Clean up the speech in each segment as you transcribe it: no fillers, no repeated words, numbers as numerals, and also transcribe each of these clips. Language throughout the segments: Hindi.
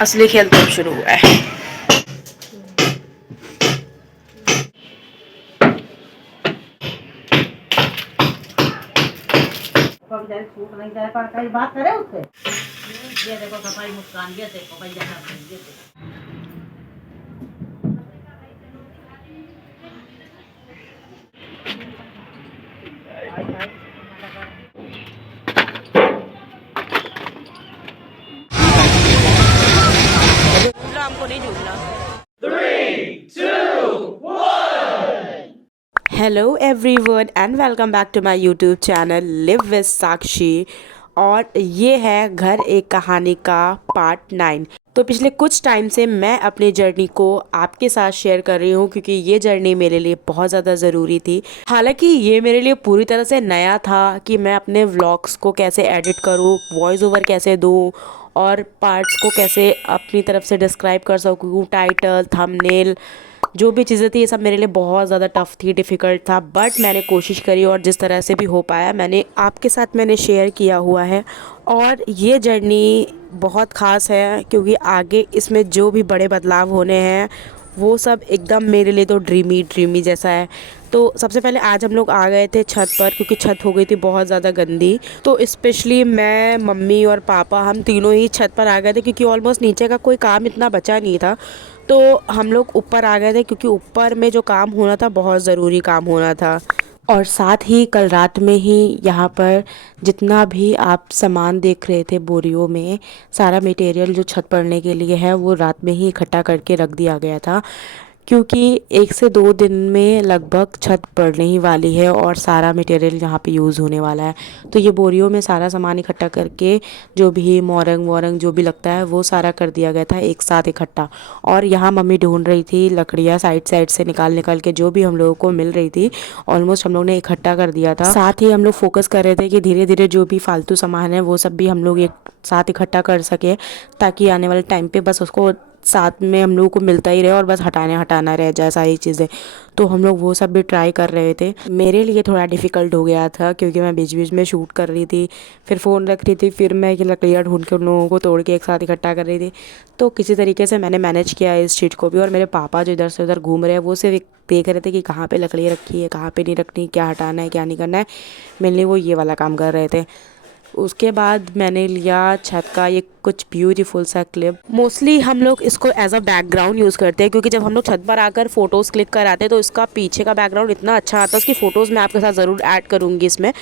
असली खेल तो अब शुरू हुआ है। बात करे उससे ये देखो सफाई मुस्कान ये देखो भैया ये देखो। हमको नहीं झूलना। Hello everyone and welcome back to my YouTube channel live with Sakshi. और ये है घर एक कहानी का पार्ट 9। तो पिछले कुछ टाइम से मैं अपनी जर्नी को आपके साथ शेयर कर रही हूँ क्योंकि ये जर्नी मेरे लिए बहुत ज़्यादा ज़रूरी थी। हालांकि ये मेरे लिए पूरी तरह से नया था कि मैं अपने व्लॉग्स को कैसे एडिट करूँ, वॉइस ओवर कैसे दूँ और पार्ट्स को कैसे अपनी तरफ से डिस्क्राइब कर सकूँ, टाइटल, थंबनेल, जो भी चीज़ें थी ये सब मेरे लिए बहुत ज़्यादा टफ थी, डिफ़िकल्ट था। बट मैंने कोशिश करी और जिस तरह से भी हो पाया मैंने आपके साथ शेयर किया हुआ है। और ये जर्नी बहुत ख़ास है क्योंकि आगे इसमें जो भी बड़े बदलाव होने हैं वो सब एकदम मेरे लिए तो ड्रीमी जैसा है। तो सबसे पहले आज हम लोग आ गए थे छत पर क्योंकि छत हो गई थी बहुत ज़्यादा गंदी। तो स्पेशली मैं, मम्मी और पापा हम तीनों ही छत पर आ गए थे क्योंकि ऑलमोस्ट नीचे का कोई काम इतना बचा नहीं था। तो हम लोग ऊपर आ गए थे क्योंकि ऊपर में जो काम होना था बहुत ज़रूरी काम होना था। और साथ ही कल रात में ही यहाँ पर जितना भी आप सामान देख रहे थे बोरियों में, सारा मटेरियल जो छत पड़ने के लिए है वो रात में ही इकट्ठा करके रख दिया गया था क्योंकि 1 से 2 दिन में लगभग छत पड़ने ही वाली है और सारा मटेरियल यहाँ पे यूज़ होने वाला है। तो ये बोरियों में सारा सामान इकट्ठा करके जो भी मोरंग वोरंग जो भी लगता है वो सारा कर दिया गया था एक साथ इकट्ठा। और यहाँ मम्मी ढूंढ रही थी लकड़ियाँ साइड साइड से निकाल निकाल के जो भी हम लोगों को मिल रही थी। ऑलमोस्ट हम लोग ने इकट्ठा कर दिया था। साथ ही हम लोग फोकस कर रहे थे कि धीरे धीरे जो भी फालतू सामान है वो सब भी हम लोग एक साथ इकट्ठा कर सके ताकि आने वाले टाइम पे बस उसको साथ में हम लोगों को मिलता ही रहे और बस हटाना रह जाए सारी चीज़ें। तो हम लोग वो सब भी ट्राई कर रहे थे। मेरे लिए थोड़ा डिफ़िकल्ट हो गया था क्योंकि मैं बीच बीच में शूट कर रही थी, फिर फ़ोन रख रही थी, फिर मैं ये लकड़ियाँ ढूंढ के उन लोगों को तोड़ के एक साथ इकट्ठा कर रही थी। तो किसी तरीके से मैंने मैनेज किया इस चीज़ को भी। और मेरे पापा जो इधर से उधर घूम रहे हैं वो सिर्फ देख रहे थे कि कहाँ पे लकड़ियाँ रखी है, कहाँ पे नहीं रखनी, क्या हटाना है क्या नहीं करना है। मेनली वो ये वाला काम कर रहे थे। उसके बाद मैंने लिया छत का ये कुछ ब्यूटीफुल सा क्लिप। मोस्टली हम लोग इसको एज अ बैकग्राउंड यूज़ करते हैं क्योंकि जब हम लोग छत पर आकर फ़ोटोज़ क्लिक कराते हैं तो इसका पीछे का बैकग्राउंड इतना अच्छा आता है। उसकी फ़ोटोज़ मैं आपके साथ ज़रूर ऐड करूँगी इसमें।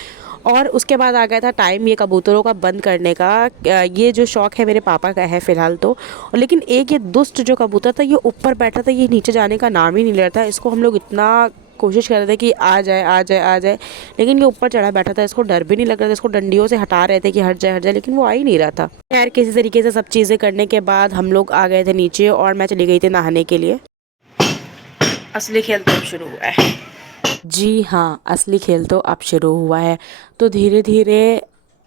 और उसके बाद आ गया था टाइम ये कबूतरों का बंद करने का। ये जो शौक़ है मेरे पापा का है फ़िलहाल तो। लेकिन एक ये दुष्ट जो कबूतर था ये ऊपर बैठा था, ये नीचे जाने का नाम ही नहीं ले रहा था। इसको हम लोग इतना कोशिश कर रहे थे कि आ जाए आ जाए आ जाए, लेकिन ये ऊपर चढ़ा बैठा था। इसको डर भी नहीं लग रहा था, इसको डंडियों से हटा रहे थे कि हट जाए, लेकिन वो आ ही नहीं रहा था। खैर किसी तरीके से सब चीज़ें करने के बाद हम लोग आ गए थे नीचे और मैं चली गई थी नहाने के लिए। असली खेल तो अब शुरू हुआ है। जी हाँ, असली खेल तो अब शुरू हुआ है। तो धीरे धीरे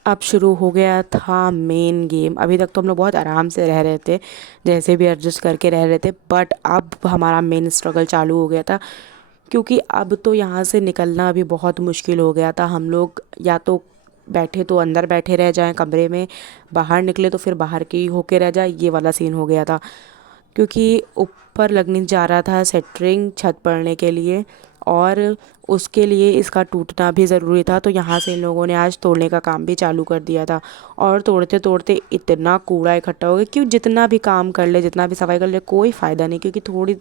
अब शुरू हो गया था मेन गेम। अभी तक तो हम लोग बहुत आराम से रह रहे थे, जैसे भी एडजस्ट करके रह रहे थे। बट अब हमारा मेन स्ट्रगल चालू हो गया था क्योंकि अब तो यहाँ से निकलना भी बहुत मुश्किल हो गया था। हम लोग या तो बैठे तो अंदर बैठे रह जाएं कमरे में, बाहर निकले तो फिर बाहर के ही होके रह जाए, ये वाला सीन हो गया था। क्योंकि ऊपर लगने जा रहा था सेटरिंग छत पड़ने के लिए और उसके लिए इसका टूटना भी ज़रूरी था। तो यहाँ से इन लोगों ने आज तोड़ने का काम भी चालू कर दिया था। और तोड़ते तोड़ते इतना कूड़ा इकट्ठा हो गया क्यों जितना भी काम कर ले, जितना भी सफाई कर ले, कोई फ़ायदा नहीं क्योंकि थोड़ी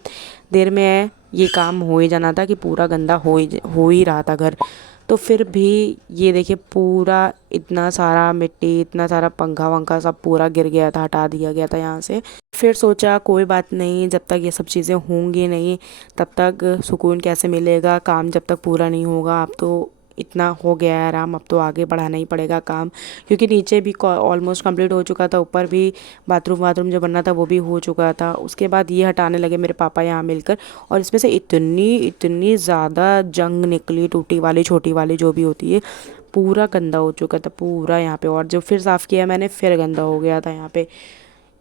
देर में ये काम हो ही जाना था कि पूरा गंदा हो ही रहा था घर। तो फिर भी ये देखिए पूरा इतना सारा मिट्टी, इतना सारा पंखा वंखा सब पूरा गिर गया था, हटा दिया गया था यहाँ से। फिर सोचा कोई बात नहीं, जब तक ये सब चीज़ें होंगी नहीं तब तक सुकून कैसे मिलेगा, काम जब तक पूरा नहीं होगा। अब तो इतना हो गया है आराम, अब तो आगे बढ़ाना ही पड़ेगा काम क्योंकि नीचे भी ऑलमोस्ट कंप्लीट हो चुका था, ऊपर भी बाथरूम वाथरूम जो बनना था वो भी हो चुका था। उसके बाद ये हटाने लगे मेरे पापा यहाँ मिलकर और इसमें से इतनी इतनी ज़्यादा जंग निकली, टूटी वाली छोटी वाली जो भी होती है, पूरा गंदा हो चुका था पूरा यहाँ पे। और जब फिर साफ़ किया मैंने फिर गंदा हो गया था यहाँ पे।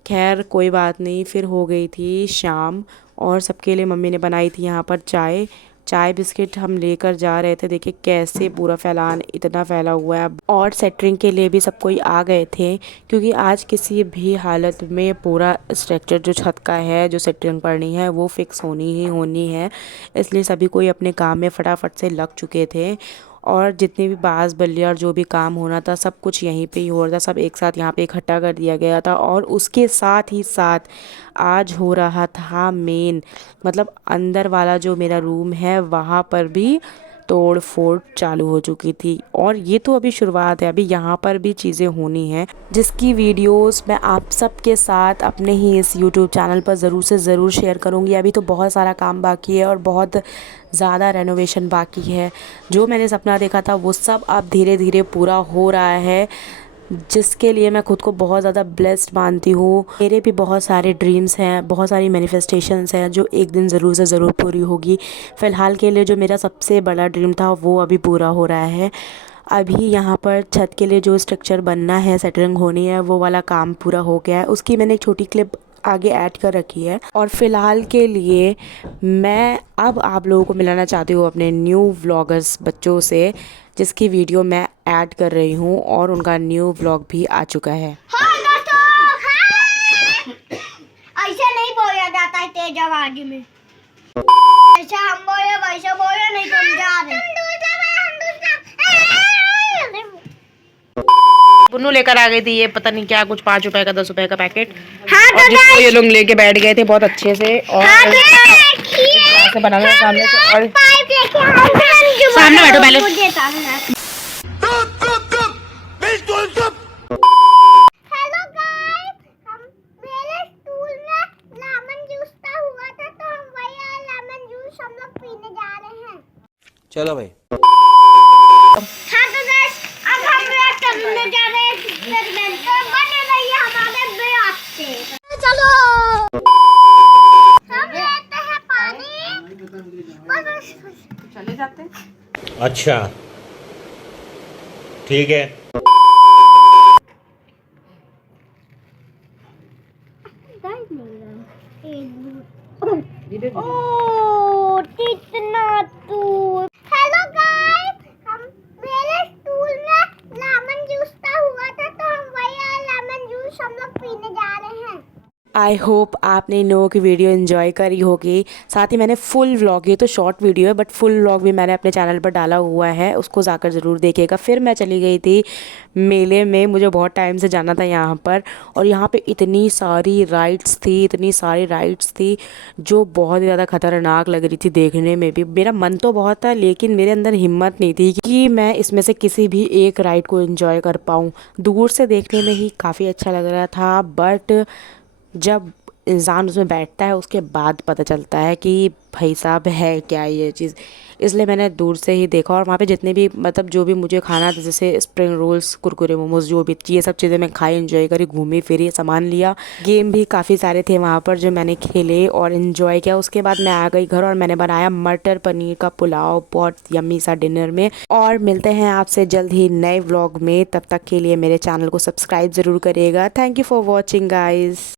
खैर कोई बात नहीं, फिर हो गई थी शाम और सबके लिए मम्मी ने बनाई थी यहाँ पर चाय। चाय बिस्किट हम लेकर जा रहे थे। देखिए कैसे पूरा फैलान इतना फैला हुआ है। और सेटरिंग के लिए भी सब कोई आ गए थे, क्योंकि आज किसी भी हालत में पूरा स्ट्रक्चर जो छत का है, जो सेटरिंग पड़नी है, वो फिक्स होनी ही होनी है। इसलिए सभी कोई अपने काम में फटाफट से लग चुके थे। और जितने भी बांस बल्लियाँ और जो भी काम होना था सब कुछ यहीं पे ही हो रहा था। सब एक साथ यहाँ पे इकट्ठा कर दिया गया था। और उसके साथ ही साथ आज हो रहा था मेन, मतलब अंदर वाला जो मेरा रूम है वहाँ पर भी तोड़ फोड़ चालू हो चुकी थी। और ये तो अभी शुरुआत है, अभी यहाँ पर भी चीज़ें होनी हैं, जिसकी वीडियोस मैं आप सबके साथ अपने ही इस यूट्यूब चैनल पर ज़रूर से ज़रूर शेयर करूँगी। अभी तो बहुत सारा काम बाकी है और बहुत ज़्यादा रेनोवेशन बाकी है। जो मैंने सपना देखा था वो सब अब धीरे धीरे पूरा हो रहा है, जिसके लिए मैं खुद को बहुत ज़्यादा ब्लेस्ड मानती हूँ। मेरे भी बहुत सारे ड्रीम्स हैं, बहुत सारी मैनिफेस्टेशंस हैं जो एक दिन ज़रूर से ज़रूर पूरी होगी। फ़िलहाल के लिए जो मेरा सबसे बड़ा ड्रीम था वो अभी पूरा हो रहा है। अभी यहाँ पर छत के लिए जो स्ट्रक्चर बनना है, सेटरिंग होनी है, वो वाला काम पूरा हो गया है। उसकी मैंने एक छोटी क्लिप आगे ऐड कर रखी है। और फ़िलहाल के लिए मैं अब आप लोगों को मिलाना चाहती हूँ अपने न्यू व्लॉगर्स बच्चों से, जिसकी वीडियो मैं ऐड कर रही हूँ और उनका न्यू व्लॉग भी आ चुका है। ऐसे नहीं बोला जाता है तेज आवाज में। ऐसा हम बोले वैसे बोले, नहीं तुम जा रहे। बुन्नू लेकर आ गई थी ये पता नहीं क्या, कुछ 5 रुपए का 10 रुपए का पैकेट। हाँ और जिसको ये लोग लेके बैठ गए थे बहुत अच्छे से। और से बनाना सामने से। और सामने बैठो पहले। हेलो गाइस, हम मेरे स्कूल में लेमन जूस का हुआ था, तो हम वही लेमन जूस हम लोग पीने जा रहे हैं। चलो भाई। हाँ तो गाइस, अब हम लोग करने जा रहे हैं एक्सपेरिमेंट, तो बने रहिए हमारे ब्लॉग से। चलो हम लेते हैं पानी, बस चले जाते हैं। अच्छा ठीक है। ओह कितना दूर। हेलो गाइस, हम मेरे स्कूल में लेमन जूस का हुआ था, तो हम वही लेमन जूस हम लोग पीने जा रहे हैं। आई होप आपने इन लोगों की वीडियो एंजॉय करी होगी। साथ ही मैंने फुल व्लॉग, ये तो शॉर्ट वीडियो है बट फुल व्लॉग भी मैंने अपने चैनल पर डाला हुआ है, उसको जाकर ज़रूर देखिएगा। फिर मैं चली गई थी मेले में, मुझे बहुत टाइम से जाना था यहाँ पर। और यहाँ पे इतनी सारी राइड्स थी, इतनी सारी राइड्स थी जो बहुत ही ज़्यादा ख़तरनाक लग रही थी देखने में भी। मेरा मन तो बहुत था लेकिन मेरे अंदर हिम्मत नहीं थी कि मैं इसमें से किसी भी एक राइड को एंजॉय कर पाऊँ। दूर से देखने में ही काफ़ी अच्छा लग रहा था, बट जब इंसान उसमें बैठता है उसके बाद पता चलता है कि भाई साहब है क्या ये चीज़। इसलिए मैंने दूर से ही देखा। और वहाँ पे जितने भी मतलब जो भी मुझे खाना था, जैसे स्प्रिंग रोल्स, कुरकुरे मोमोज, जो भी ये सब चीज़ें मैं खाई, एंजॉय करी, घूमी फिरी, सामान लिया। गेम भी काफ़ी सारे थे वहाँ पर जो मैंने खेले और इन्जॉय किया। उसके बाद मैं आ गई घर और मैंने बनाया मटर पनीर का पुलाव, बहुत यम्मी सा डिनर में। और मिलते हैं आपसे जल्द ही नए व्लॉग में, तब तक के लिए मेरे चैनल को सब्सक्राइब ज़रूर करिएगा। Thank you for watching guys.